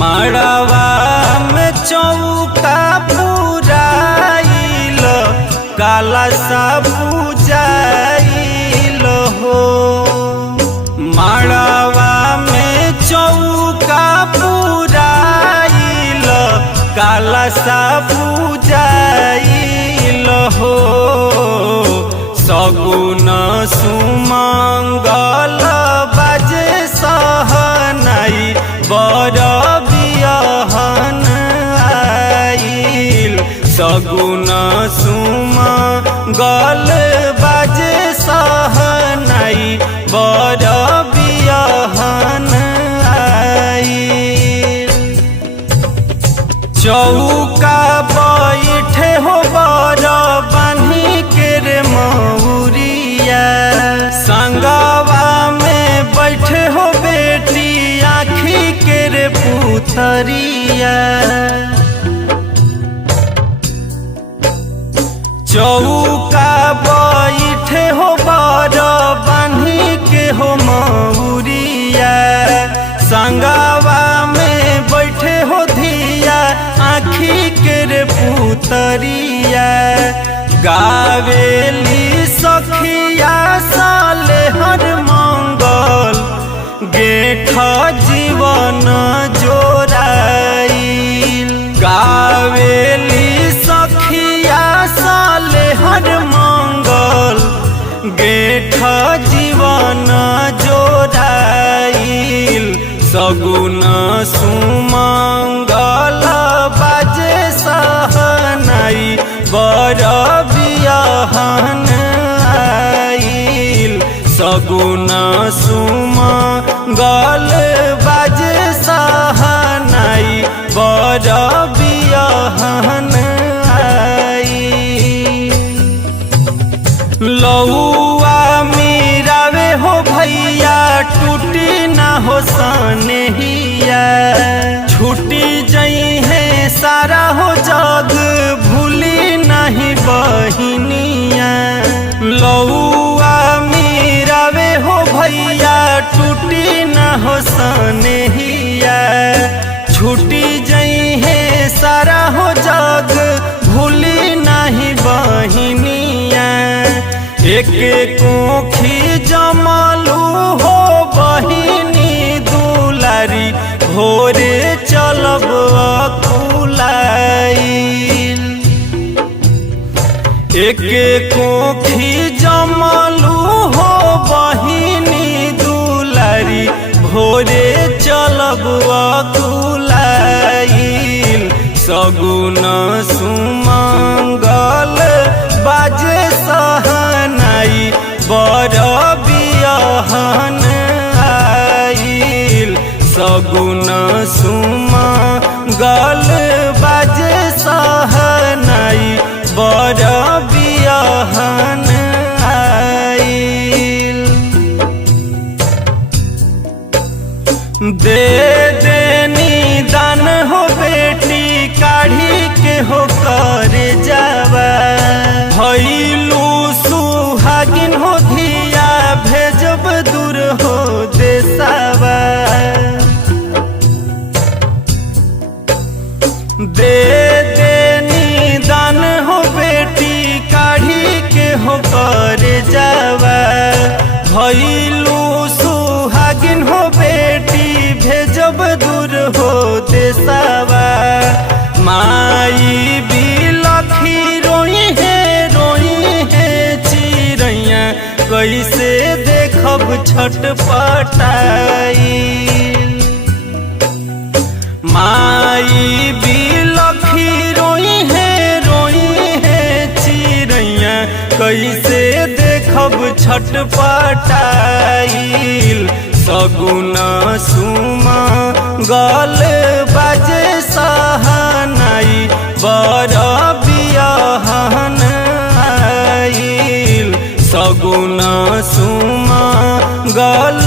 मड़वा में चौका पुराइल काला सा पूजाइल हो। मड़वा में चौका पुराइल काला सा पूजाइल हो। सगुन सुमंगल बाजे सहनाई बर बियहन आइल। सगुन सुमंगल बाजे सहनाई बर बियहन आइल। चौका बैठे हो बर बान्ही के रे मौरिया। संगवा में बैठे हो बेटी आँखी के रे पुतरिया। चौका बैठे हो बर बान्ही के हो मौरिया। संगवा में बैठे हो धिया आँखी के रे पुतरिया। गावेली सखिया साले हर मंगल गेठ जीवन जोराइल। गावेली सखिया साले हर मंगल गेठ जीवन जोराइल। सगुन सुमंगल बाजे सहनाई बर बियहन आइल। सगुन सुमंगल बाजे सहनाई बर बियहन आइल। लौआ मिरावे हो भैया टूटी ना हो सनेहिया। छूटी जई है सारा हो जग भूली नहीं बहिनिया। लौआ मिरावे हो भैया टूटी ना हो सनेहिया। छूटी जई है सारा हो जग भूली नहीं बहिनिया। एक कोखी जमालू हो बहिनी दुलारी भोरे चलब अकुलाइल। एक कोखी जमालू हो बहिनी दुलारी भोरे चलब अकुलाइल। सगुन सुमंगल बाजे सहनाई बर बियहन आइल। सगुन सुमंगल बाजे सहनाई बर बियहन आइल। दे देनी दान हो बेटी काढ़ी के हो कर जावा। भइलू सुहागिन हो धिया भेजब दूर हो देसावा। दे देनी दान हो बेटी काढ़ी के हो कर जावा। भइलू सुहागिन हो बेटी भेजब दूर हो देसावा। माई बिलखी रोई है चिड़ैया कैसे देखब छटपटाइल। माई बिलखी रोई है चिड़ैया कैसे देखब छटपटाइल। सगुन सुमंगल बाजे सहनाई बर बियहन आइल। सगुन सुमंगल